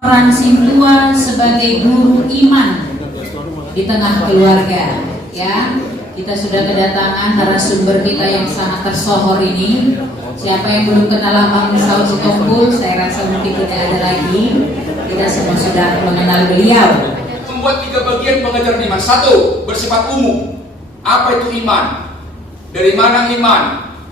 peran Sintua sebagai guru iman di tengah keluarga. Ya, kita sudah kedatangan narasumber kita yang sangat tersohor ini. Siapa yang belum kenal Bang Saud Sitompul, saya rasa mungkin tidak ada lagi. Kita semua sudah mengenal beliau. Membuat 3 bagian pengajaran iman. 1, bersifat umum. Apa itu iman? Dari mana iman?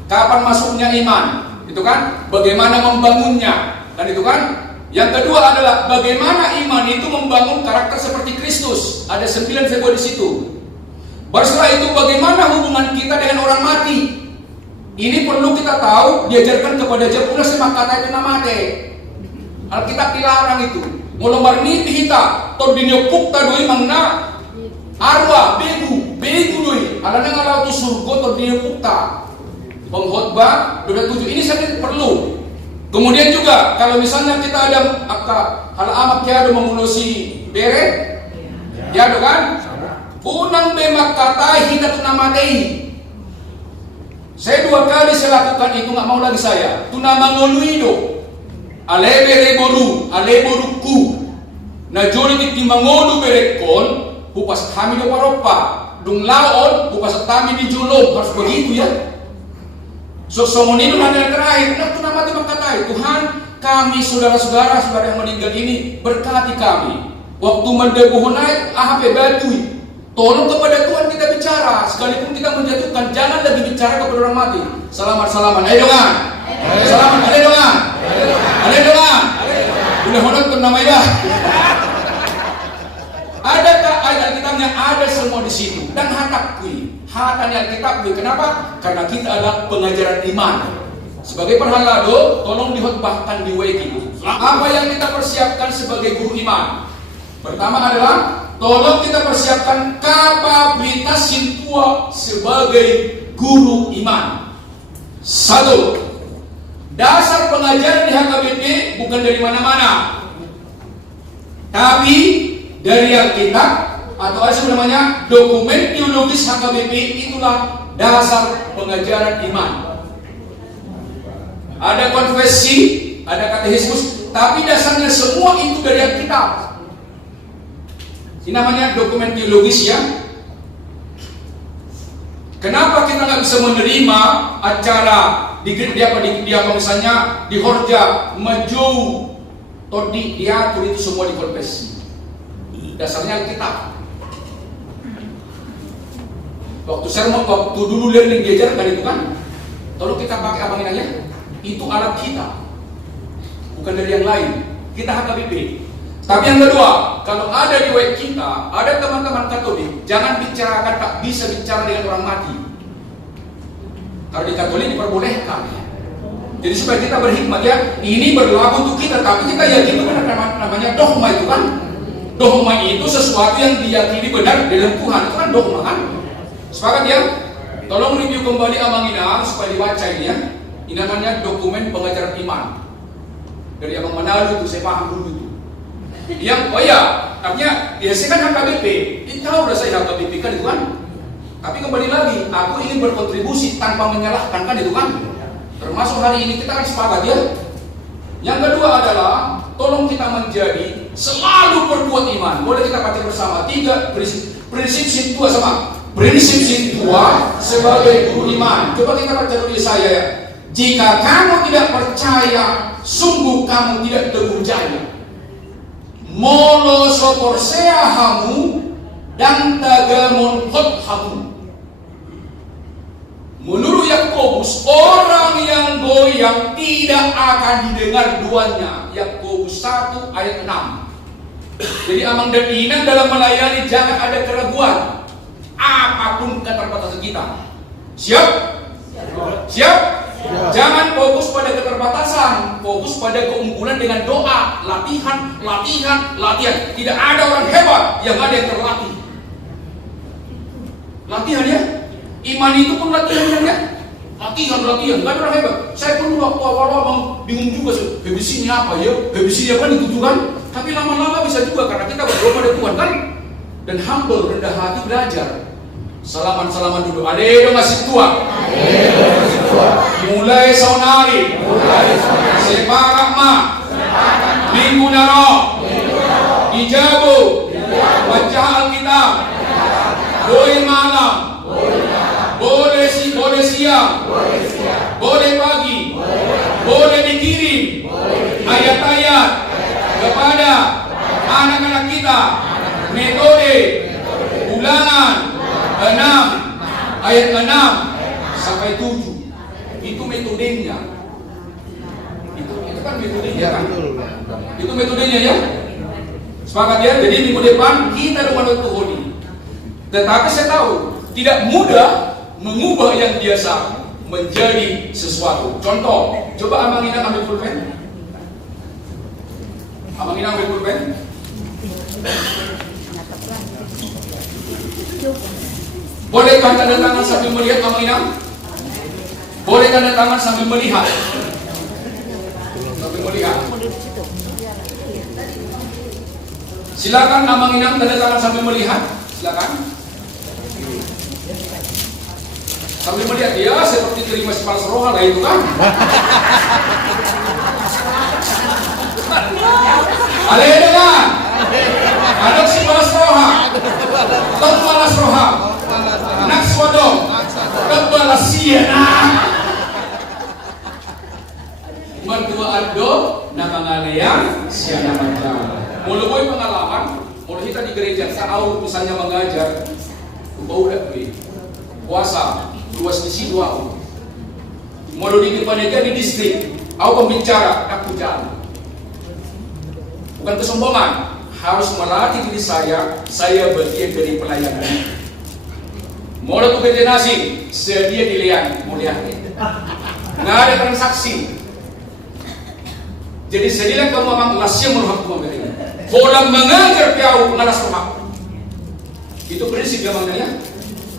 Kapan masuknya iman? Itu kan? Bagaimana membangunnya? Dan itu kan? Yang kedua adalah bagaimana iman itu membangun karakter seperti Kristus. Ada 9 saya buat di situ. Baru setelah itu bagaimana hubungan kita dengan orang mati. Ini perlu kita tahu, diajarkan kepada Jepura semak kata itu namate. Alkitab dilarang itu. Ngolombar niti hita, tordinyo kukta doi mangna arwah begu doi. Alana ngalau tu surga tordinyo kukta. Pengkhotbah 27 ini saya perlu. Kemudian juga kalau misalnya kita ada hal amat kiado mengurusi bere, kiado kan? Unang bemak katai hita tunamatei. Saya 2 kali saya lakukan itu, nggak mau lagi saya. Tunamangoluido, alebe boruku. Na jori di mangolu berekon, bupas kami do paropa, dung laon, bupas kami di julom, harus begitu ya. So somonino mana yang terakhir, nak tunamati makatai, Tuhan, kami saudara yang meninggal ini berkati kami. Waktu mendebuh naik, ahape batui. Tolong kepada Tuhan kita bicara, sekalipun kita menjatuhkan, jangan lagi bicara kepada orang mati. Salaman, ayo dongan. Salaman, ayo dongan. Ayo dongan. Udah honor tuh namanya. Adakah ayat Alkitabnya? Ada semua di situ. Dan hatakui. Hatan Alkitab. Kenapa? Karena kita adalah pengajaran iman. Sebagai perhalado, tolong dihotbahkan di wiki. Apa yang kita persiapkan sebagai guru iman? Pertama adalah tolong kita persiapkan kapabilitas Sintua sebagai guru iman. 1. Dasar pengajaran di HKBP bukan dari mana-mana, tapi dari Alkitab atau ada namanya dokumen teologis HKBP. Itulah dasar pengajaran iman. Ada konfesi, ada katekismus, tapi dasarnya semua itu dari Alkitab. Ini namanya dokumen teologis ya. Kenapa kita nggak bisa menerima acara di misalnya di Horja Majou Todi diatur itu semua di konfesi. Dasarnya Alkitab. Waktu dulu learning diajarkan itu kan, tolong kita pakai abangin aja. Itu alat kita, bukan dari yang lain. Kita HKBP. Tapi yang kedua, kalau ada di web kita, ada teman-teman Katolik, jangan bicarakan, tak bisa bicara dengan orang mati. Kalau di Katolik diperbolehkan. Jadi supaya kita berhikmat ya, ini berlaku untuk kita, tapi kita yakin itu namanya dogma itu kan. Dogma itu sesuatu yang diyakini benar dalam Tuhan, itu kan dogma kan. Sepakat ya? Tolong review kembali Abang Ina supaya dibaca ini ya. Ini namanya dokumen pengajaran iman. Dari Abang Manado itu saya paham dulu itu. Yang artinya biasanya kan HKBP. Ini tahu udah saya HKBP kan itu kan. Tapi kembali lagi, aku ingin berkontribusi tanpa menyalahkan kan itu kan. Termasuk hari ini kita kan sepakat ya. Yang kedua adalah tolong kita menjadi selalu berbuat iman. Boleh kita baca bersama 3 prinsip Sintua sama. Prinsip Sintua sebagai guru iman. Coba kita baca dulu saya ya. Jika kamu tidak percaya, sungguh kamu tidak teguh jaya. Molo soporsea hamu dan tagamon hot hamu. Menurut Yakobus, orang yang goyang tidak akan didengar duanya. Yakobus 1 ayat 6. Jadi Amang dan Ina dalam melayani jangan ada keraguan. Apapun keterbatasan kita. Siap? Siap? Jangan fokus pada keterbatasan, fokus pada keunggulan dengan doa, latihan. Tidak ada orang hebat yang ada yang terlatih. Latihan ya. Iman itu pun latihan ya. Latihan. Gak ada orang hebat. Saya pun waktu awal-awal bingung juga. BBC ini apa ya? BBC apa itu kan? Tapi lama-lama bisa juga karena kita berdoa pada Tuhan kan. Dan humble, rendah hati belajar. Salaman dulu. Ade dong ngasih tua. Mulai saunari. Sepakat ma. Minggu naro. Hijabu, baca Alkitab, boleh malam, boleh siang, boleh pagi, boleh dikirim ayat-ayat kepada anak-anak kita. Metode Ulangan 6 ayat 6 sampai 7. Itu metodenya. Itu kan metodenya kan? Itu metodenya ya. Sepakat ya. Jadi minggu depan kita dengan Tuhan. Tetapi saya tahu tidak mudah mengubah yang biasa menjadi sesuatu. Contoh, coba Amang Inang ambil pulpen. Amang Inang ambil pulpen. Bolehkah tanda tangan sambil melihat, Amang Inang? Boleh tanda tangan sambil melihat? Sambil melihat. Silakan Amang Inang tanda tangan sambil melihat. Silakan. Sambil melihat dia seperti terima sepalas roha lah itu kan. Ada dengan ada sepalas roha, terpalas roha, nak swadom, terbalas siana. Mertua ado, nama ngaleang, siana macam. Mulai pengalaman, mulai kita di gereja, saya misalnya mengajar, bau dah puasa. Luas di situ aku. Mau di panitia di distrik, aku pembicara, aku jalan. Bukan kesombongan, harus melatih diri saya bagian dari pelayanan. Mau tuh kerja nasi, sedia dilihat, mulia. Nggak ada transaksi. Jadi sedilah kamu memang lasnya meluhak memberi. Orang mengajar piau ngalas rumah. Itu prinsip gamangnya.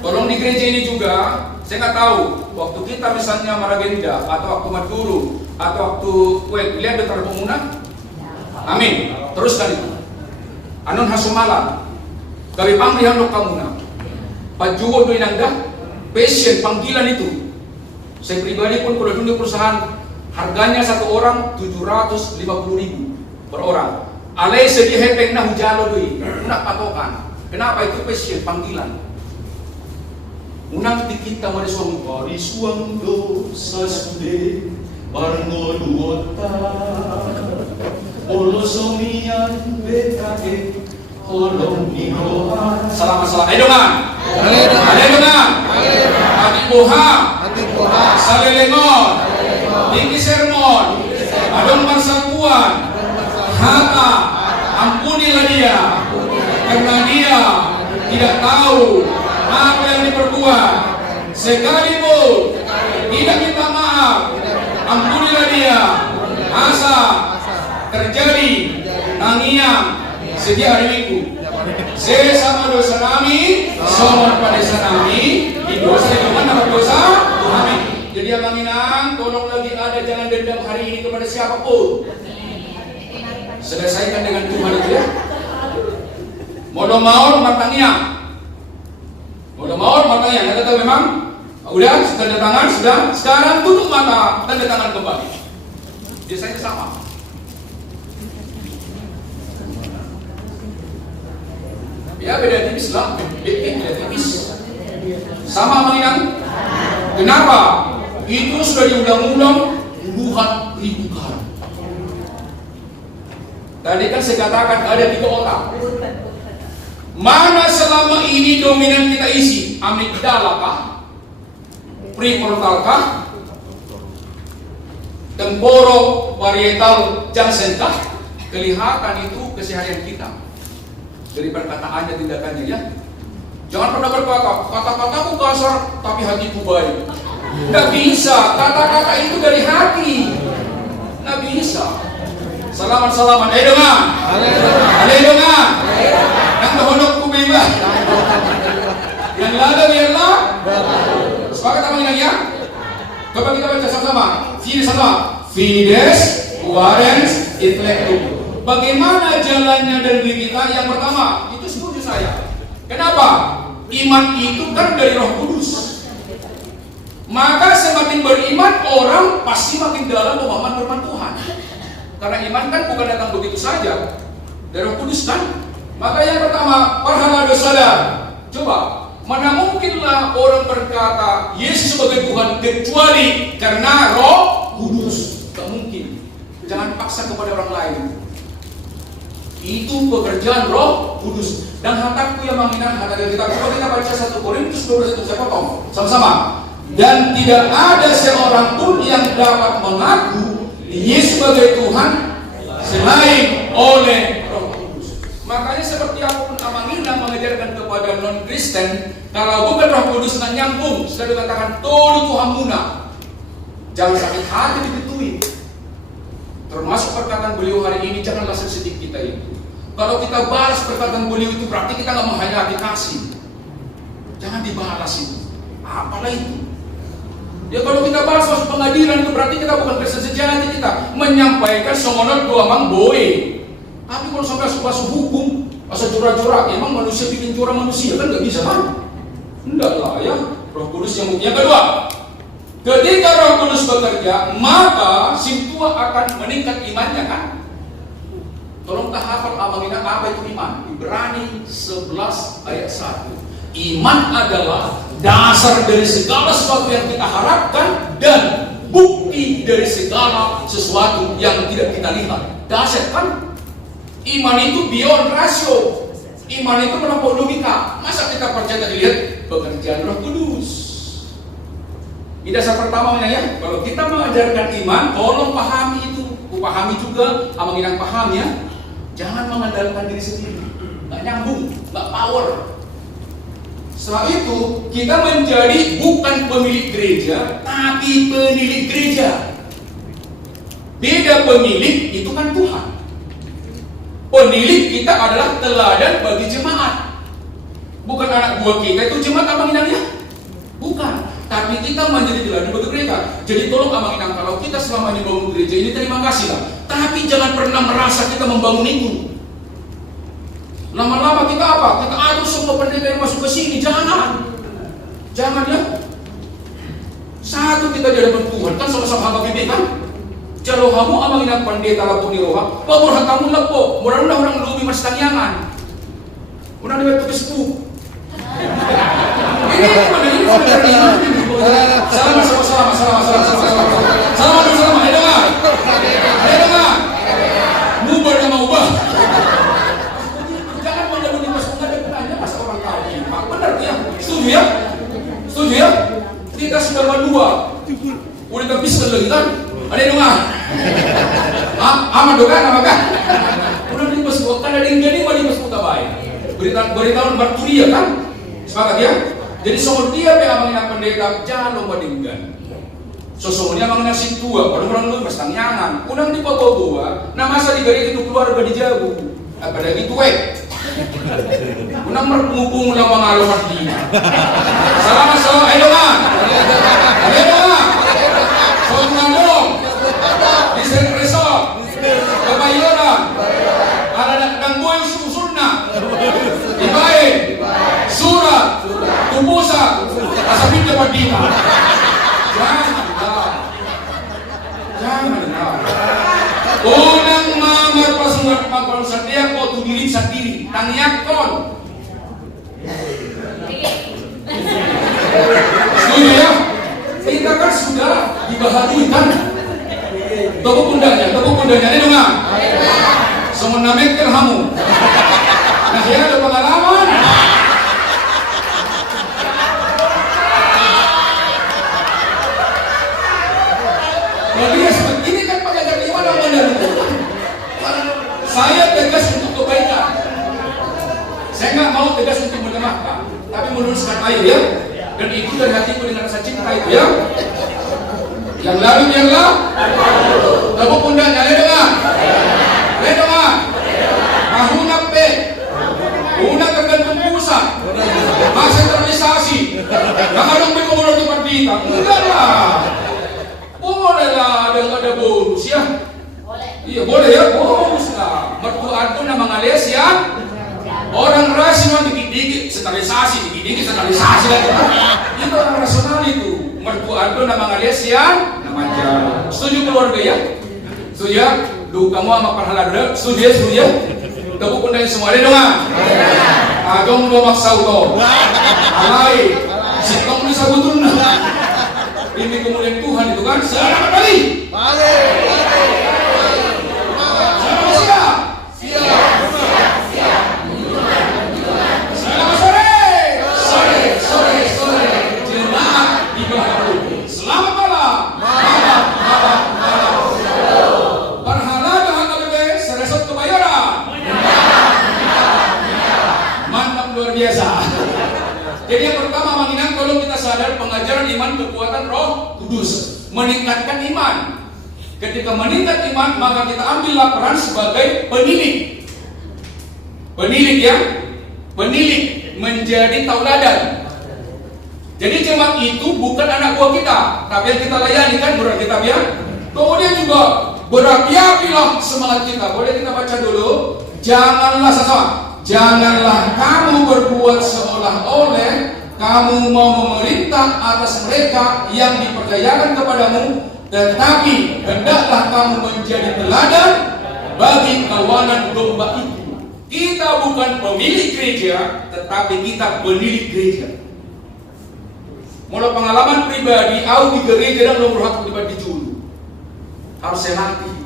Tolong di gereja ini juga. Saya nggak tahu, waktu kita misalnya maragenda, atau waktu maduru, atau waktu lihat betul pemunah. Amin. Teruskan itu. Anon hasumalan. Kami panggilan lo kamuna. Pajuwo do inangda. Passion panggilan itu. Saya pribadi pun kalau dunia perusahaan harganya satu orang 750.000 per orang. Alai sedia hepeng na hujalo doi. Nak patokan. Kenapa itu passion panggilan? Unang kita marisuang parisuang dosa sude barngo duota olosomian bekake holong niroa. Salam. Ayo dengan Adi Boha Salelengon Tinggi Sermon Adon Pansangkuan Hata ampunilah dia karena dia tidak tahu apa yang diperbuat. Sekalipun tidak minta maaf, ampunilah dia. Asa terjadi tangiang setiap hari Minggu. Saya sama dosa kami, somor pada dosa kami, di dosa itu mana berdosa kami. Jadi Abang Inang, tolong lagi ada jangan dendam hari ini kepada siapapun. Selesaikan dengan Tuhan itu ya. Modo-mau matangnya. Modo-mau matangnya. Kata memang udah tanda tangan sudah. Sekarang tutup mata, tanda tangan kembali. Biasanya sama. Ya beda tipis lah, beda tipis. Sama Abang Inang. Kenapa? Itu sudah diulang-ulang puluhan ribu kali. Tadi kan saya katakan ada 3 otak. Mana selama ini dominan kita isi? Amigdala kah? Prefrontal kah? Temporo parietal jansen kah? Kelihatan itu keseharian kita. Dari perkataannya, tindakannya ya. Jangan pernah berkata, kata-kataku kasar tapi hatiku baik. Nggak bisa, kata-kata itu dari hati. Nggak bisa. Salaman. Dengan. Yang terhonok kumembah. Yang lada biarlah. Sepakat Abang Inang ya? Coba kita baca sama-sama. Fides, Warens, Intellectum. Bagaimana jalannya dari diri kita? Yang pertama, itu setuju saya. Kenapa? Iman itu kan dari Roh Kudus. Maka semakin beriman orang pasti makin dalam pemahaman firman Tuhan. Karena iman kan bukan datang begitu saja. dari Roh Kudus kan? Maka yang pertama, parhalalu sadar. Coba, mana mungkinlah orang berkata Yesus sebagai Tuhan kecuali karena Roh Kudus? Gak mungkin. Jangan paksa kepada orang lain. Itu pekerjaan Roh Kudus. Dan hataku yang menghina hati dari kita. Coba kita baca 1 Korintus 12, saya potong sama-sama. Dan tidak ada seorang pun yang dapat mengaku Yesus sebagai Tuhan selain oleh Roh Kudus. Makanya seperti apapun Amangina mengajarkan kepada non-Kristen, kalau bukan Roh Kudus nggak nyambung. Sudah dikatakan tolu Tuhan muna. Jangan sakit hati digituin. Termasuk perkataan beliau hari ini, janganlah sedih kita itu. Kalau kita balas perkataan beliau itu berarti kita nggak menghayati kasih. Jangan dibalas itu. Apalah itu? Ya kalau kita balas masuk pengadilan itu berarti kita bukan Kristen sejati, kita menyampaikan semonot doa mang boe. Tapi kalau sampai masuk hukum, asal curah-curah, emang manusia bikin curah manusia kan nggak bisa kan? Enggak lah ya. Roh Kudus yang kedua. Ketika Roh Kudus bekerja, maka si tua akan meningkat imannya kan? Tolong tak hafal Amangina apa itu iman. Ibrani 11 ayat 1. Iman adalah dasar dari segala sesuatu yang kita harapkan dan bukti dari segala sesuatu yang tidak kita lihat. Dasar kan? Iman itu beyond rasio. Iman itu melampaui logika. Masa kita percaya dilihat pekerjaan Roh Kudus? Ini dasar pertamanya ya. Kalau kita mengajarkan iman, tolong pahami itu. Pahami juga, Amangina paham ya. Jangan mengandalkan diri sendiri. Nggak nyambung, nggak power. Setelah itu, kita menjadi bukan pemilik gereja, tapi penilik gereja. Beda pemilik, itu kan Tuhan. Penilik kita adalah teladan bagi jemaat. Bukan anak buah kita, itu jemaat Amangina ya? Bukan. Tapi kita menjadi teladan bagi gereja. Jadi tolong Amangina, kalau kita selama ini membangun gereja ini, terima kasih lah. Tapi jangan pernah merasa kita membangun itu. Lama-lama kita apa? Kita atur semua pendeta yang masuk ke sini. Jangan ya. Satu kita jadi Tuhan kan sama-sama hamba bibi kan. Jalo kamu Amangina pendeta lapo ni roha. Pamur hatamu lapo. Murah-murah orang lubi mas tangyangan. Murah dia tuh sepuh. Ini Salam. Ayo dengar. Mubah dan mau ubah. Jangan menjadi pas pengajian masa orang tahu. Benar ya? Setuju ya? Kita sudah berdua. Udah terpisah lagi kan? Ada yang dengar? Aman dokan, apa kan? Udah di pas kan ada yang jadi di pas kota baik. Beritahu berturia kan? Sepakat ya? Jadi soal dia Amangina pendeta jangan lomba dinggan. Sosoknya Amangina si tua, kalau orang lu pastang nyangan. Unang di bawa-bawa, nah masa digarit itu keluarga di Jabu. Pada gitu Unang merpunggung lang mga lumat di. Salamat sa ayo nga. So ngandong. Di Resort. Kabayaran. Ada ng boy susunod na. Ibae. Surat. Tubusa. Asapin na pagdita. Jangan. Unang mamar pasungat magpalusadia ko tudirin sa diri. Tangyak kon. Setuju ya? Kita kan sudah dibahagikan. Tepuk pundaknya. Ini dengar. Semua namek terhamu. Nah, dia ada pengalaman. Dia seperti ini kan pengajar iman yang benar. Saya tegas untuk kebaikan. Saya nggak mau tegas untuk melemahkan, tapi meluruskan air ya. Dan itu dari hatiku dengan rasa cinta itu ya. Yang lalu biarlah. Tepuk pundaknya, ayo dengar. Mahuna pe. Una tergantung pusat. Sentralisasi. Nakadong may kumulong di partita. Enggak lah. Boleh lah, ada bonus ya. Iya boleh ya, bonus lah. Mertuaan pun nama ngales ya. Orang rasional dikit-dikit sentralisasi lagi. Itu orang rasional itu. Mertuaan pun nama ngales ya. Nama jalan. Setuju keluarga ya? Setuju ya? Duh kamu sama parhala setuju ya? semua ada dong. Agong lo maksa uto. Alai. Sitong bisa betul nah. Ini kemuliaan Tuhan itu kan. Selamat kali. Selamat siang. Selamat sore. Jemaat di Baharu. Selamat malam. Malam. Berhala dengan KBB seresot kebayaran. Mantap luar biasa. Jadi yang pertama mengingat kalau kita sadar pengajaran iman kekuatan Roh Kudus meningkatkan iman. Ketika meningkat iman maka kita ambillah peran sebagai penilik. Penilik menjadi tauladan. Jadi jemaat itu bukan anak buah kita, tapi yang kita layani kan berarti kita ya. Kemudian juga berapi-apilah semangat kita. Boleh kita baca dulu. Janganlah kamu berbuat seolah-olah kamu mau memerintah atas mereka yang dipercayakan kepadamu, tetapi hendaklah kamu menjadi teladan bagi kawanan domba itu. Kita bukan pemilik gereja, tetapi kita penilik gereja. Mulai pengalaman pribadi, aku di gereja dan nomor hak pribadi dulu harus saya latih.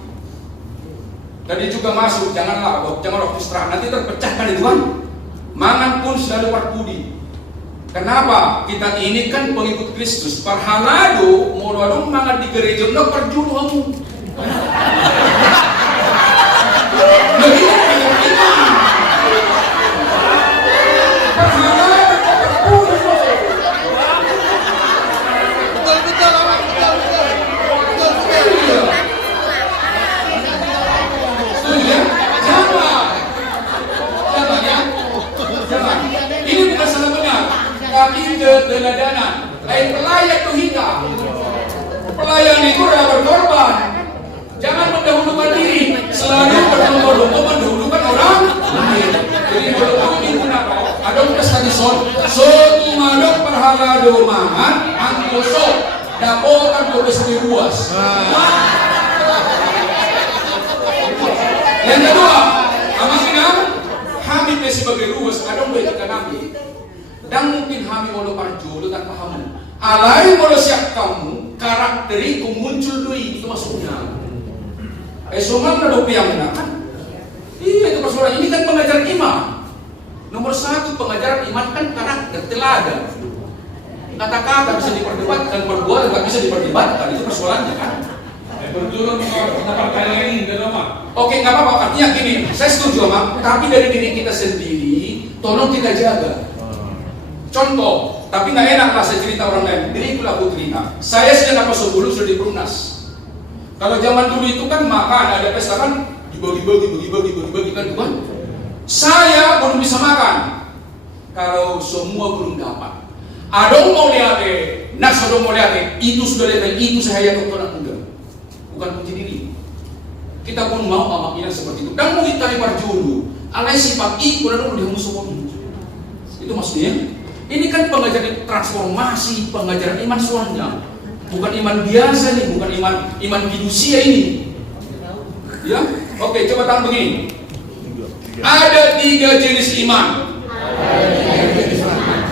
Tadi juga masuk, jangan waktu istirahat, nanti terpecahkan itu kan. Mangan pun selalu perpudi. Kenapa? Kita ini kan pengikut Kristus. Parhalado, mau dong mangan di gereja, nggak perjulu kamu. Lebih kami keteladanan. Pelayan itu kita. Pelayan itu rela berkorban. Jangan mendahulukan diri. Selalu berlomba-lomba mendahulukan orang lain. Jadi kalau ini kenapa? Ada pesta di sotu madok perhalado mangan angkoso dapokan berbesar luas. Yang kedua, amakinam kami sebagai luas ada baik kami. Dan mungkin kami walau parjolo tanpa kamu. Alai walau siap kamu karakteriku muncul dui itu maksudnya. Soman na dopi yang kan? Iya itu persoalan ini kan pengajaran iman. Nomor satu pengajaran iman kan karakter teladan. Kata-kata bisa diperdebatkan, perbuatan nggak bisa diperdebatkan itu persoalannya kan. Berturut kenapa kalian ini nggak lama? Oke nggak apa-apa artinya gini. Saya setuju Mak. Tapi dari diri kita sendiri, tolong kita jaga. Contoh, tapi nggak enak lah saya cerita orang lain. Diriku lah cerita. Saya sejak apa sebelum sudah diperlunas. Kalau zaman dulu itu kan makan ada pesta kan dibagi kan Tuhan. Saya belum bisa makan. Kalau semua belum dapat. Adong mau lihat adong mau lihat itu sudah lihat itu saya yang anak muda. Bukan kunci diri. Kita pun mau amakinan seperti itu. Dan mau kita lebar dulu. Alai sifat itu dan udah musuh itu maksudnya. Ini kan pengajaran transformasi, pengajaran iman soalnya. Bukan iman biasa nih, bukan iman fidusia ini. Ya, oke, coba tangan begini. Ada 3 jenis iman.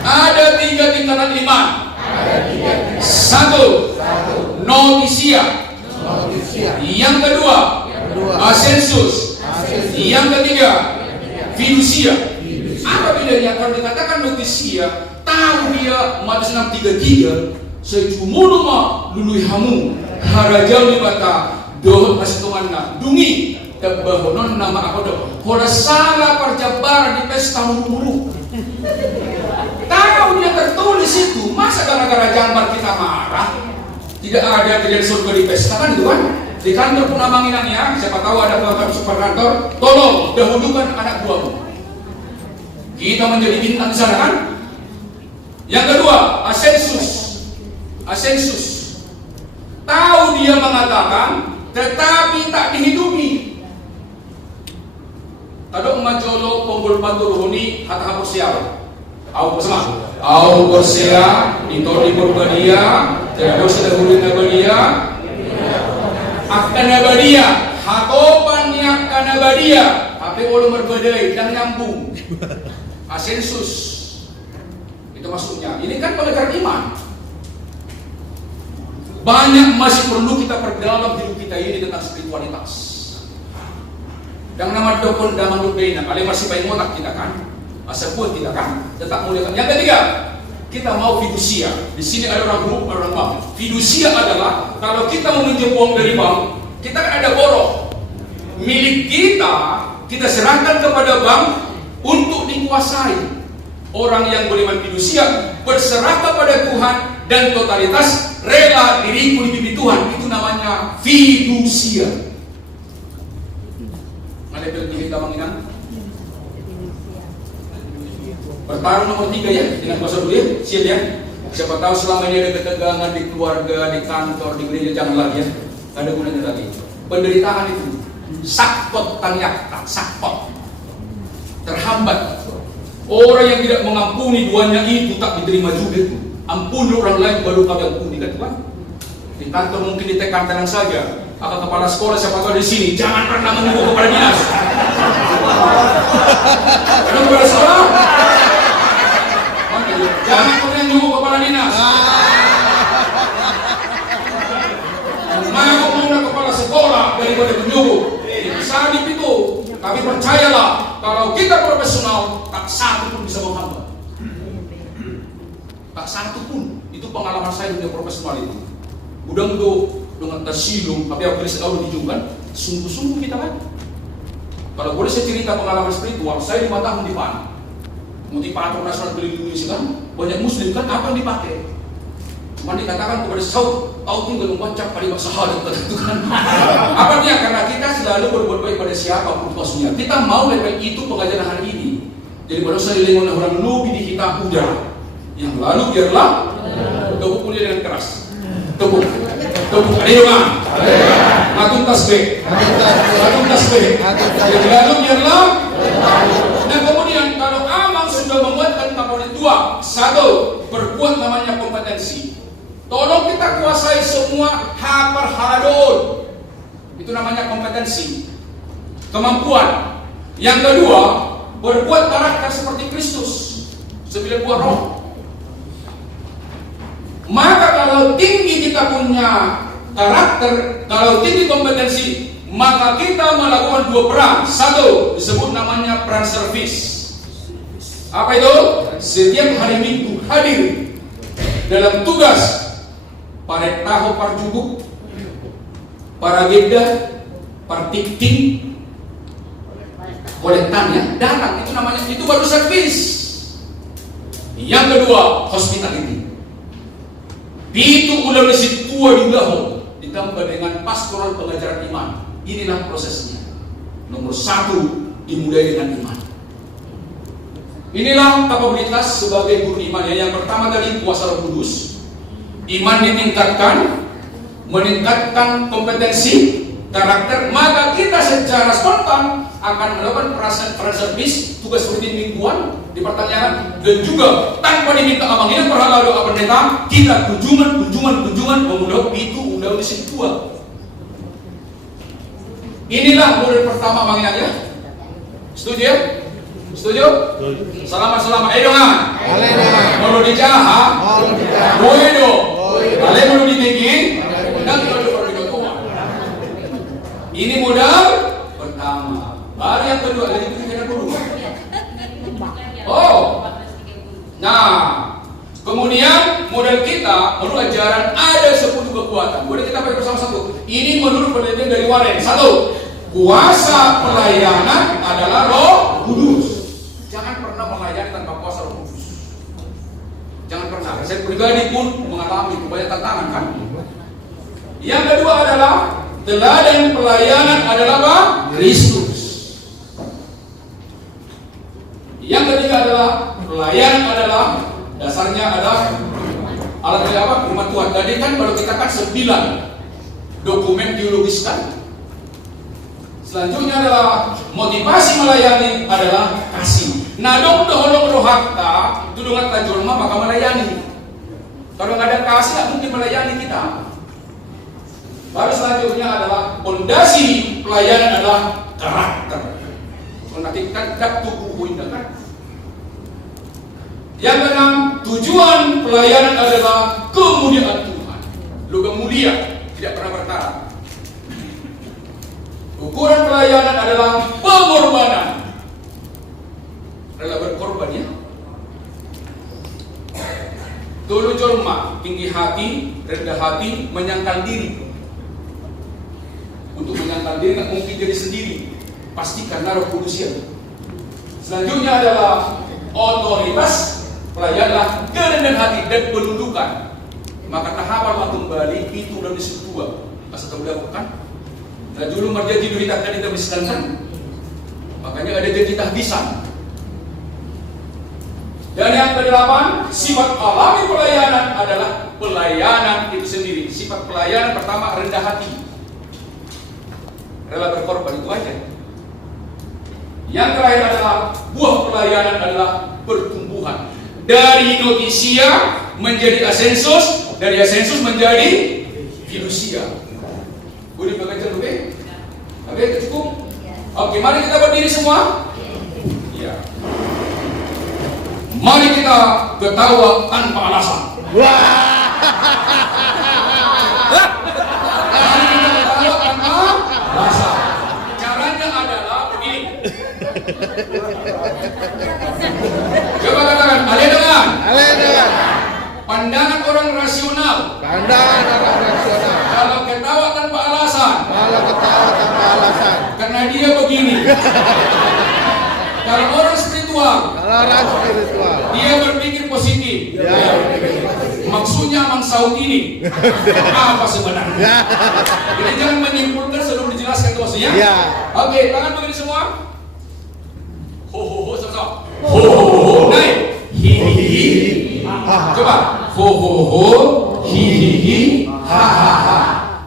Ada 3 tingkatan iman. 1. Notisia. Yang kedua, asensus. Yang ketiga, fidusia. Apa bedanya? Kalau dikatakan notisia, tahu dia Matius 6:33, sejumur mah lului hamu harajau di mata doh asetuanna dungi tebahonon nama apa doh. Kalau salah perjabaran di pesta muru-muru. Tahu dia tertulis itu, masa gara-gara jambar kita marah? Tidak ada kejadian surga di pesta kan itu kan? Di kantor pun amanginannya, siapa tahu ada pelanggan superkantor, tolong dahulukan anak buahmu. Kita menjadi bintang di sana kan? Yang kedua, asensus. Tahu dia mengatakan, tetapi tak dihidupi. Kadang majolo pombol pantur huni hata hapus siapa? Au bersama. Au bersia, itu di berbadia, tidak dosa dahulu nabadia. Akan nabadia, hakopan yang akan nabadia. HP tapi ulun berbedai dan nyambung. Asensus itu maksudnya. Ini kan pengajaran iman. Banyak masih perlu kita perdalam hidup kita ini tentang spiritualitas. Yang nama dokon dalam lubena, kalian masih baik ngotak kita kan? Asal pun kita kan? Tetap mulia. Yang ketiga, kita mau fidusia. Di sini ada orang grup, orang bank. Fidusia adalah kalau kita meminjam uang dari bank, kita kan ada borok. Milik kita serahkan kepada bank untuk dikuasai. Orang yang beriman fidusia berserah kepada Tuhan dan totalitas rela diriku dipimpin Tuhan. Itu namanya fidusia. Ada yang kita mengingat? Bertarung nomor 3 ya dengan kuasa dulu ya. Siap ya. Siapa tahu selama ini ada ketegangan di keluarga, di kantor, di gereja, jangan lagi ya. Gak ada gunanya lagi. Penderitaan itu sakpot tanyakta, sakpot terhambat. Orang yang tidak mengampuni duanya itu tak diterima juga. Ampuni orang lain baru kami ampuni kan Tuhan. Di kantor mungkin ditekan tenang saja. Atau kepala sekolah siapa tahu di sini jangan pernah menunggu kepala dinas. Karena kepala sekolah jangan pernah menunggu kepala dinas. Mana kau mau kepala sekolah daripada menunggu? Salib itu. Tapi percayalah, kalau kita profesional, tak satu pun bisa menghambat. Tak satu pun. Itu pengalaman saya dengan profesional itu. Udang-udang dengan tasilum, tapi aku bisa tahu dijungkan. Sungguh-sungguh kita kan. Kalau boleh saya cerita pengalaman spiritual, saya 5 tahun di PAN. Motivator nasional keliling Indonesia kan, banyak muslim kan, apa yang dipakai? Cuma dikatakan kepada Saud, kau tinggal membaca kalimat syahadat itu kan. Apa dia? Karena kita selalu berbuat baik pada siapa pun maksudnya. Kita mau baik itu pengajaran hari ini. Jadi pada saya dengan orang lebih di kita udah. Yang lalu biarlah tepuk mulia dengan keras. Tepuk. Ayo Atun tasbih. Yang lalu biarlah. Dan kemudian kalau Amang sudah menguatkan komponen 2, 1 berbuat namanya kompetensi. Tolong kita kuasai semua haparhadon. Itu namanya kompetensi. Kemampuan. Yang kedua, berbuat karakter seperti Kristus. 9 buah roh. Maka kalau tinggi kita punya karakter, kalau tinggi kompetensi, maka kita melakukan 2 peran. 1 disebut namanya peran servis. Apa itu? Setiap hari Minggu hadir dalam tugas para tahu parjubuk, para geda, partikting, kolektannya, datang itu namanya, itu baru servis. Yang kedua, hospitality. Itu udah mesti tua di belakang, ditambah dengan pastoral pengajaran iman. Inilah prosesnya. Nomor 1 dimulai dengan iman. Inilah kapabilitas sebagai guru iman. Yang pertama tadi kuasa Roh Kudus. Iman ditingkatkan, meningkatkan kompetensi, karakter, maka kita secara spontan akan melakukan peran servis, tugas rutin mingguan di pertanyaan, dan juga tanpa diminta amanginan perhala doa pendeta, kita kunjungan memenuhi itu undang di sini 2. Inilah murid pertama amanginannya. Setuju ya? Setuju? Selamat. Edongan. Mau dijaha. Boedo. Kalian mau ditinggi. Dan kalau berdoa. Ini modal pertama. Baru yang kedua lagi kita dulu. Oh. Nah, kemudian modal kita menurut ajaran ada 10 kekuatan. Boleh kita pakai bersama-sama. Ini menurut penelitian dari Warren. 1. Kuasa pelayanan adalah Roh Kudus. Jangan pernah melayani tanpa kuasa Roh Kudus. Jangan pernah. Saya pribadi pun mengalami banyak tantangan kan. Yang kedua adalah teladan pelayanan adalah apa? Kristus. Yang ketiga adalah pelayanan adalah dasarnya adalah alat apa? Firman Tuhan. Tadi kan baru kita kan 9 dokumen teologis kan. Selanjutnya adalah motivasi melayani adalah kasih. Nah, dong doholong rohakta itu dengan tajurma maka melayani. Kalau nggak ada kasih, nggak mungkin melayani kita. Baru selanjutnya adalah pondasi pelayanan adalah karakter. Menartikan tak tubuh kan. Yang keenam, tujuan pelayanan adalah kemuliaan Tuhan. Logam mulia, tidak pernah berkarat. Ukuran pelayanan adalah pengorbanan. Rela berkorban ya. Tulu jolma, tinggi hati, rendah hati, menyangkal diri. Untuk menyangkal diri tak mungkin jadi sendiri, pasti karena Roh Kudus ya. Selanjutnya adalah otoritas. Pelayanlah kerendahan hati dan penundukan. Maka tahapan matung balik itu dan disebut dua. Asal kamu lakukan. Dan dulu merjanji duhitakan kita bersedangkan. Makanya ada janji tahbisan. Dan yang ke-8, sifat alami pelayanan adalah pelayanan itu sendiri. Sifat pelayanan pertama rendah hati. Rela berkorban itu aja. Yang terakhir adalah buah pelayanan adalah pertumbuhan. Dari notisia menjadi asensus, dari asensus menjadi fidusia. Boleh belajar oke? Oke, cukup. Oke, mari kita berdiri semua. Ya. Mari kita ketawa tanpa alasan. Mari kita ketawa tanpa alasan. Caranya adalah begini. Coba katakan, aledoan. Pandangan orang rasional. Kalau ketawa tanpa alasan. Karena dia begini. Kalau orang spiritual. Dia berpikir positif. Maksudnya mangsaut ini. Apa sebenarnya? Jadi jangan menyimpulkan sebelum dijelaskan itu maksudnya. Oke, tangan begini semua. Ho sama-sama. Ho naik. Hi hi hi. Coba. Ho hi hi hi. Ha ha ha.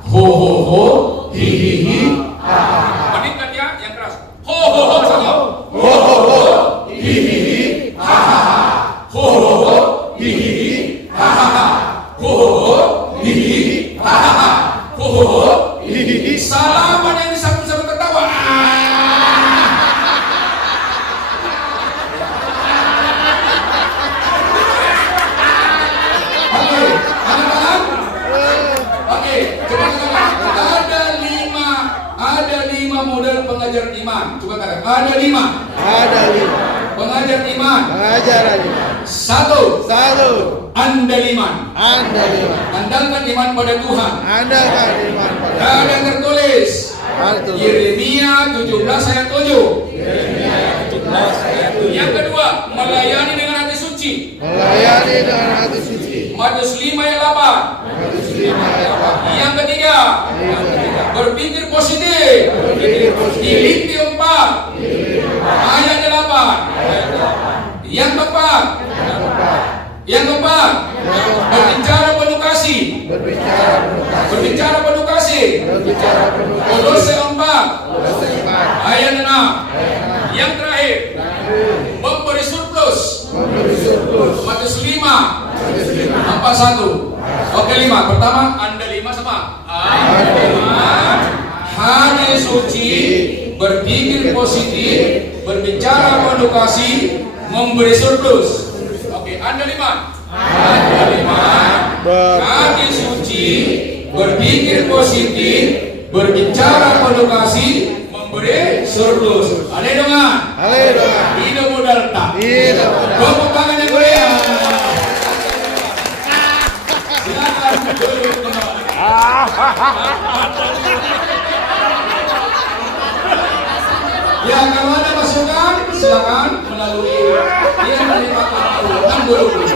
Ho hi hi hi. Ha ha ha. Panitkan ya yang keras. Ho sama-sama. Ho hi hi hi. Ha ha ha. Ho hi hi hi. Ha ha ha. Ho hi hi hi. Ha ha ha. Ho hi hi hi. Salaman yang disambut-sambut tertawa. Ada lima model pengajar iman. Coba katakan, ada lima. Pengajar iman. Satu. Andaliman. Andalkan iman pada Tuhan. Ada tertulis. Yeremia 17 ayat 7. Yang kedua, melayani dengan hati suci. Matius 5 ayat 8. Yang ketiga, berpikir positif. Filipi 4 ayat 8. Yang keempat, berbicara penuh kasih. Kolose 4 ayat 6. Yang terakhir, memberi surplus. Matius 5 41. Oke, 5. Pertama, Anda 5 sama. Hati suci, berpikir positif, berbicara penuh kasih, memberi surplus. Oke, Anda 5. Hati suci, berpikir positif, berbicara penuh kasih, memberi surplus. Haleluya. Hidup modal tak. Tepuk tangan yang mulia. Silakan duduk kembali. Ya, kalau ada masukan silakan melalui yang dari Pak Guru.